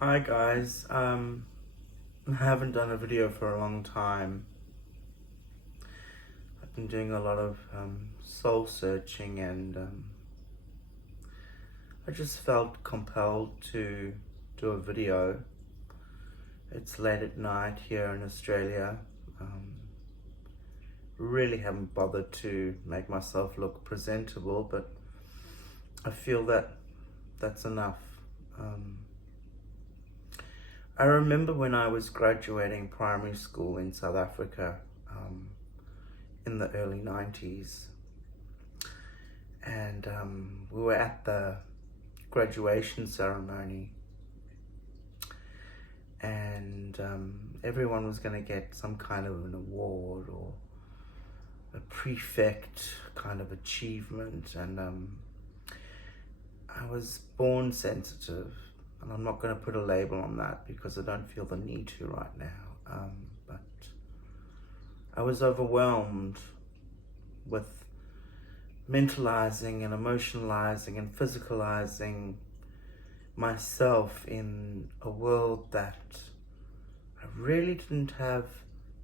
Hi guys, I haven't done a video for a long time. I've been doing a lot of soul searching and I just felt compelled to do a video. It's late at night here in Australia. Really haven't bothered to make myself look presentable, but I feel that that's enough. I remember when I was graduating primary school in South Africa in the early 90s, and we were at the graduation ceremony, and everyone was going to get some kind of an award or a prefect kind of achievement, and I was born sensitive, and I'm not going to put a label on that because I don't feel the need to right now, but I was overwhelmed with mentalizing and emotionalizing and physicalizing myself in a world that I really didn't have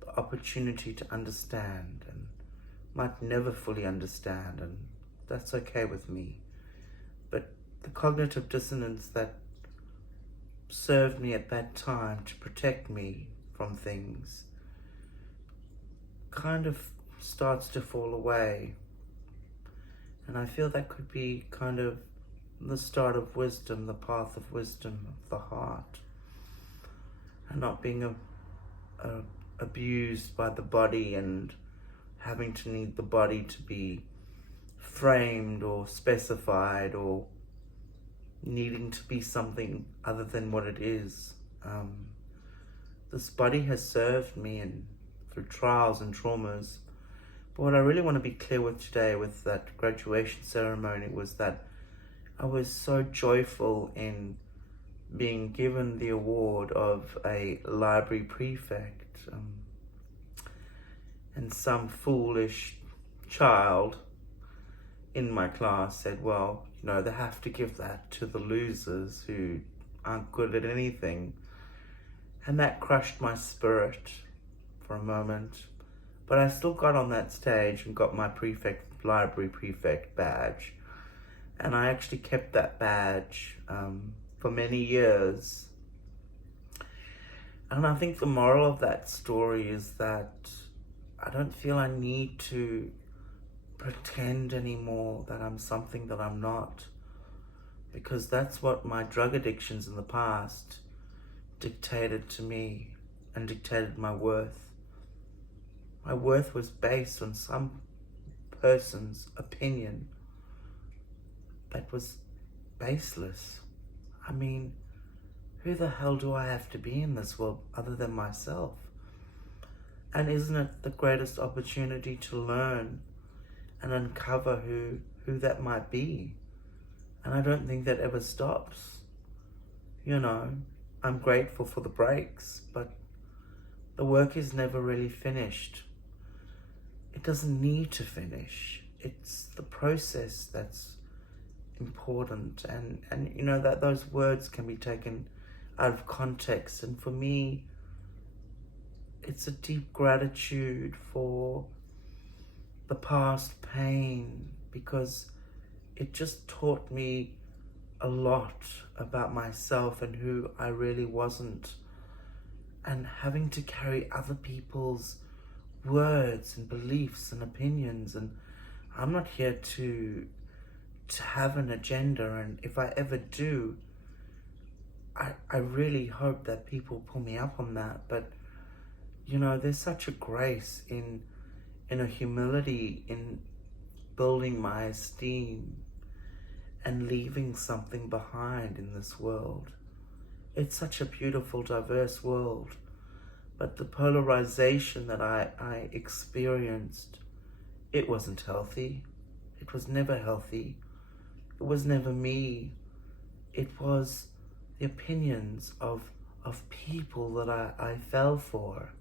the opportunity to understand and might never fully understand, and that's okay with me. But the cognitive dissonance that served me at that time to protect me from things kind of starts to fall away. And I feel that could be kind of the start of wisdom, the path of wisdom of the heart, and not being abused by the body and having to need the body to be framed or specified or needing to be something other than what it is. This body has served me and through trials and traumas. But what I really want to be clear with today with that graduation ceremony was that I was so joyful in being given the award of a library prefect. And some foolish child in my class said, well, they have to give that to the losers who aren't good at anything. And that crushed my spirit for a moment. But I still got on that stage and got my library prefect badge. And I actually kept that badge for many years. And I think the moral of that story is that I don't feel I need to pretend anymore that I'm something that I'm not. Because that's what my drug addictions in the past dictated to me and dictated my worth. My worth was based on some person's opinion that was baseless. I mean, who the hell do I have to be in this world other than myself? And isn't it the greatest opportunity to learn and uncover who that might be? And I don't think that ever stops. I'm grateful for the breaks, but the work is never really finished. It doesn't need to finish. It's the process that's important, and that those words can be taken out of context. And for me, it's a deep gratitude for the past pain, because it just taught me a lot about myself and who I really wasn't, and having to carry other people's words and beliefs and opinions. And I'm not here to have an agenda, and if I ever do, I really hope that people pull me up on that. But there's such a grace in a humility in building my esteem and leaving something behind in this world. It's such a beautiful, diverse world. But the polarization that I experienced, it wasn't healthy. It was never healthy. It was never me. It was the opinions of people that I fell for.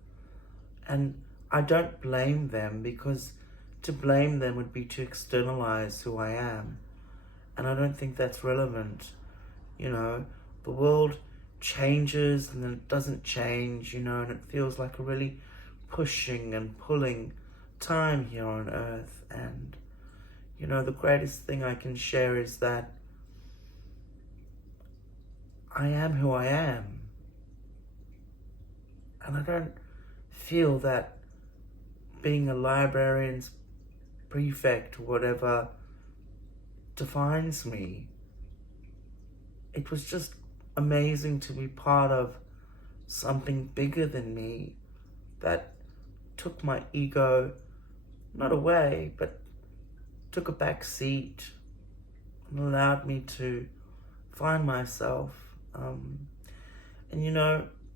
And I don't blame them, because to blame them would be to externalize who I am. And I don't think that's relevant. The world changes and then it doesn't change, and it feels like a really pushing and pulling time here on earth. And the greatest thing I can share is that I am who I am, and I don't feel that being a librarian's prefect or whatever defines me. It was just amazing to be part of something bigger than me that took my ego not away, but took a back seat and allowed me to find myself. And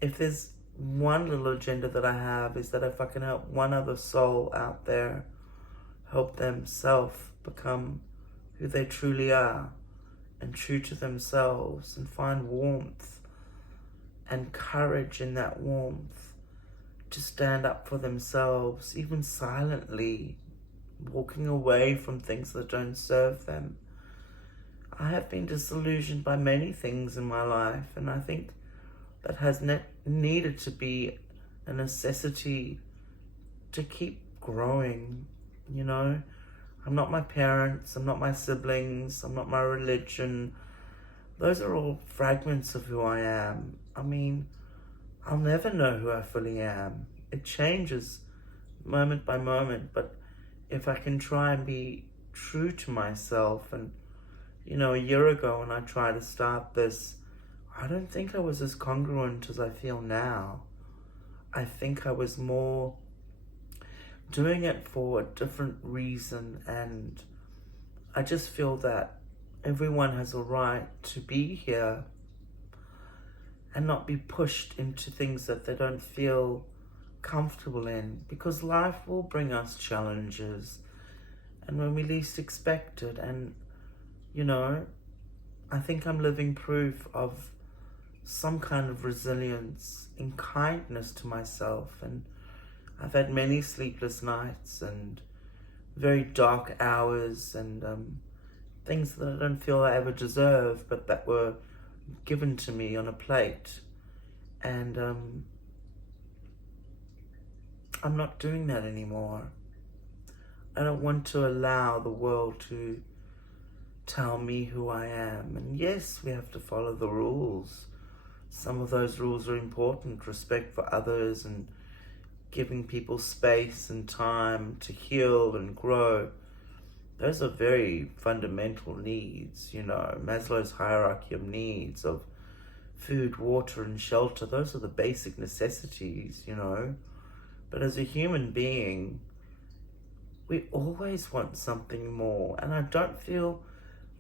if there's one little agenda that I have, is that if I can help one other soul out there help themselves become who they truly are and true to themselves, and find warmth and courage in that warmth to stand up for themselves, even silently, walking away from things that don't serve them. I have been disillusioned by many things in my life, and I think that has needed to be a necessity to keep growing. I'm not my parents, I'm not my siblings, I'm not my religion. Those are all fragments of who I am. I'll never know who I fully am. It changes moment by moment, but if I can try and be true to myself, and a year ago when I tried to start this, I don't think I was as congruent as I feel now. I think I was more doing it for a different reason, and I just feel that everyone has a right to be here and not be pushed into things that they don't feel comfortable in, because life will bring us challenges and when we least expect it. And I think I'm living proof of some kind of resilience and kindness to myself, and I've had many sleepless nights and very dark hours, and things that I don't feel I ever deserve, but that were given to me on a plate. And I'm not doing that anymore. I don't want to allow the world to tell me who I am. And yes, we have to follow the rules. Some of those rules are important: respect for others and giving people space and time to heal and grow. Those are very fundamental needs, Maslow's hierarchy of needs of food, water, and shelter. Those are the basic necessities, But as a human being, we always want something more. And I don't feel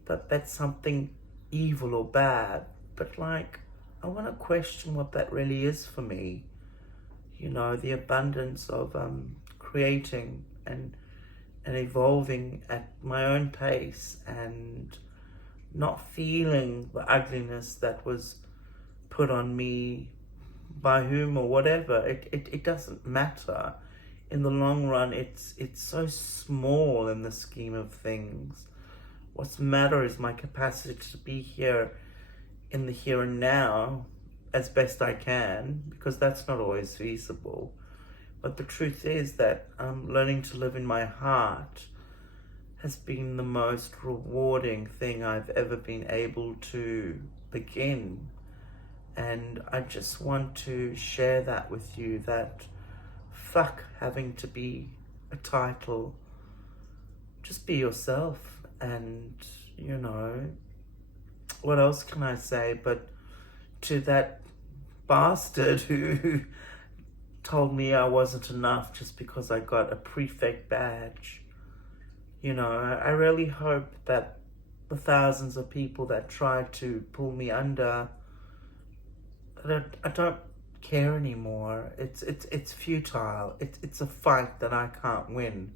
that that's something evil or bad, but I want to question what that really is for me. The abundance of creating and evolving at my own pace, and not feeling the ugliness that was put on me by whom or whatever. It doesn't matter. In the long run, it's so small in the scheme of things. What's matter is my capacity to be here in the here and now as best I can, because that's not always feasible. But the truth is that learning to live in my heart has been the most rewarding thing I've ever been able to begin. And I just want to share that with you, that fuck having to be a title. Just be yourself. And, what else can I say? But to that bastard who told me I wasn't enough just because I got a prefect badge, I really hope that the thousands of people that tried to pull me under, I don't care anymore. It's futile. It's a fight that I can't win,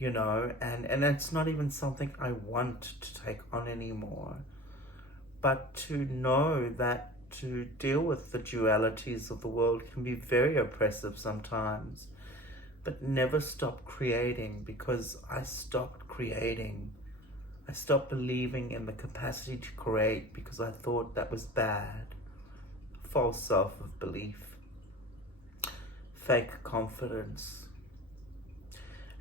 and it's not even something I want to take on anymore. But to know that to deal with the dualities of the world can be very oppressive sometimes, but never stop creating, because I stopped creating. I stopped believing in the capacity to create because I thought that was bad. false self of belief, fake confidence.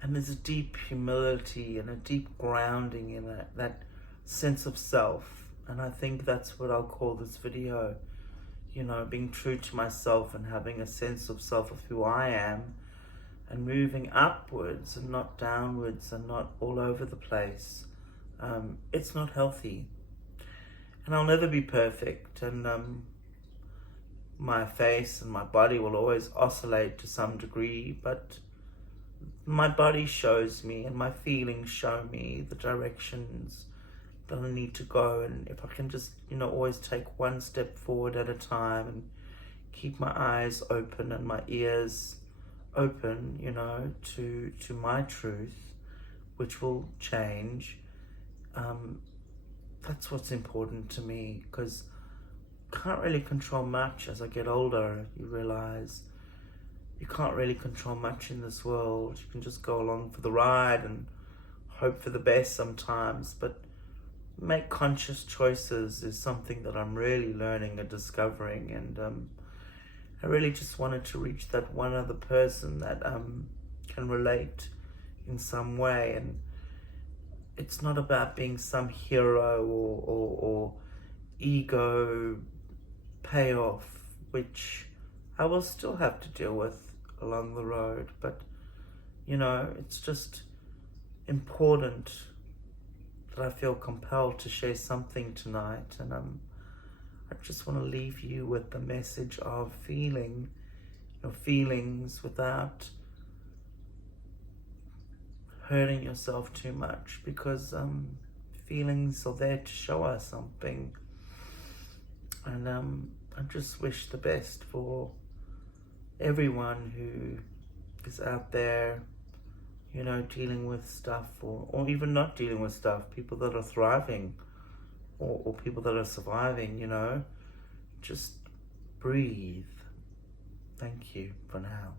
And there's a deep humility and a deep grounding in that sense of self. And I think that's what I'll call this video. You know, being true to myself and having a sense of self of who I am, and moving upwards and not downwards and not all over the place. It's not healthy. And I'll never be perfect, and my face and my body will always oscillate to some degree, but my body shows me and my feelings show me the directions that I need to go. And if I can just, always take one step forward at a time and keep my eyes open and my ears open, to my truth, which will change. That's what's important to me, because I can't really control much. As I get older, you realize you can't really control much in this world. You can just go along for the ride and hope for the best sometimes, but make conscious choices is something that I'm really learning and discovering. And I really just wanted to reach that one other person that can relate in some way. And it's not about being some hero or ego payoff, which I will still have to deal with along the road. But, it's just important that I feel compelled to share something tonight. And I just want to leave you with the message of feeling your feelings without hurting yourself too much, because feelings are there to show us something. And I just wish the best for everyone who is out there, dealing with stuff, or even not dealing with stuff, people that are thriving, or people that are surviving, just breathe. Thank you for now.